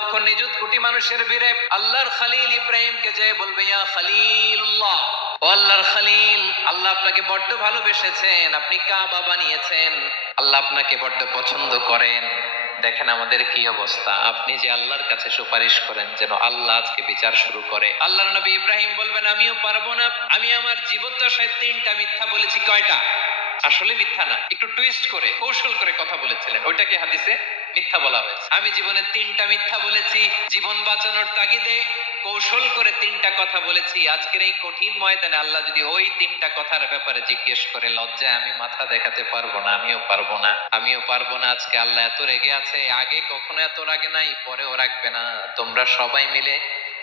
লক্ষ নিযুত কোটি মানুষের আল্লাহর খালিল ইব্রাহিমকে যে বলবে, ইয়া খালিলুল্লাহ। ও আল্লাহর খালিল, আল্লাহ আপনাকে বড্ড ভালোবেসেছেন, আপনি কাবা বানিয়েছেন। আল্লাহ আপনাকে বড্ড পছন্দ করেন। দেখেন আমাদের কি অবস্থা। আপনি যে আল্লাহর কাছে সুপারিশ করেন, যেন আল্লাহ আজকে বিচার শুরু করে। আল্লাহর নবী ইব্রাহিম বলবেন, আমিও পারব না। আমি আমার জীবদ্দশায় তিনটা মিথ্যা বলেছি। কয়টা? আসলে মিথ্যা না। একটু টুইস্ট করে, কৌশল করে কথা বলেছিলেন। ওইটাকে হাদিসে মিথ্যা বলা হয়েছে। আমি জীবনে তিনটা মিথ্যা বলেছি, জীবন বাঁচানোর তাগিদে কৌশল করে তিনটা কথা বলেছি। আজকের এই কঠিন ময়দানে আল্লাহ যদি ওই তিনটা কথার ব্যাপারে জিজ্ঞেস করে, লজ্জায় আমি মাথা দেখাতে পারব না, আমিও পারব না, আমিও পারব না। আজকে আল্লাহ এত রেগে আছে, আগে কখনো এত রাগে নাই, পরেও রাখবে না। তোমরা সবাই মিলে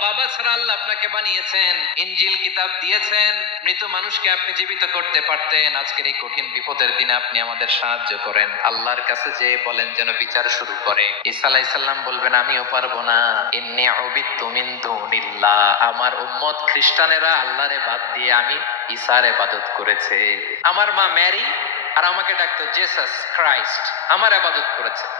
বাবা ছাড়া আল্লাহ আপনাকে বানিয়েছেন ইনজিল কিতাব দিয়েছেন, মৃত মানুষকে আপনি জীবিত করতে পারতেন। আজকের এই কঠিন বিপদের দিনে আপনি আমাদের সাহায্য করেন। আল্লাহর কাছে যে বলেন যেন বিচার শুরু করে। ঈসা আলাইহিস বলবেন, আমিও পারব না। ইন্নী উবিত্তু মিন দুনিল্লাহ। আমার উম্মত খ্রিস্টানেরা আল্লাহরে বাদ দিয়ে আমি ঈসার ইবাদত করেছে। আমার মা ম্যারি আর আমাকে ডাকতো জেসাস ক্রাইস্ট। আমার আবাদত করেছে।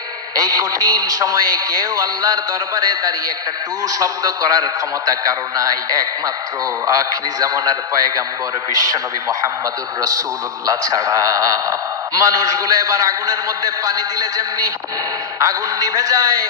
এই কঠিন সময়ে কেউ আল্লাহর দরবারে দাঁড়িয়ে একটা টু শব্দ করার ক্ষমতা কারও নাই। একমাত্র আখরি জামানার পয়গাম্বর বিশ্বনবী মোহাম্মদুর রসুল্লাহ ছাড়া। মানুষগুলো এবার আগুনের মধ্যে পানি দিলে যেমনি আগুন নিভে যায়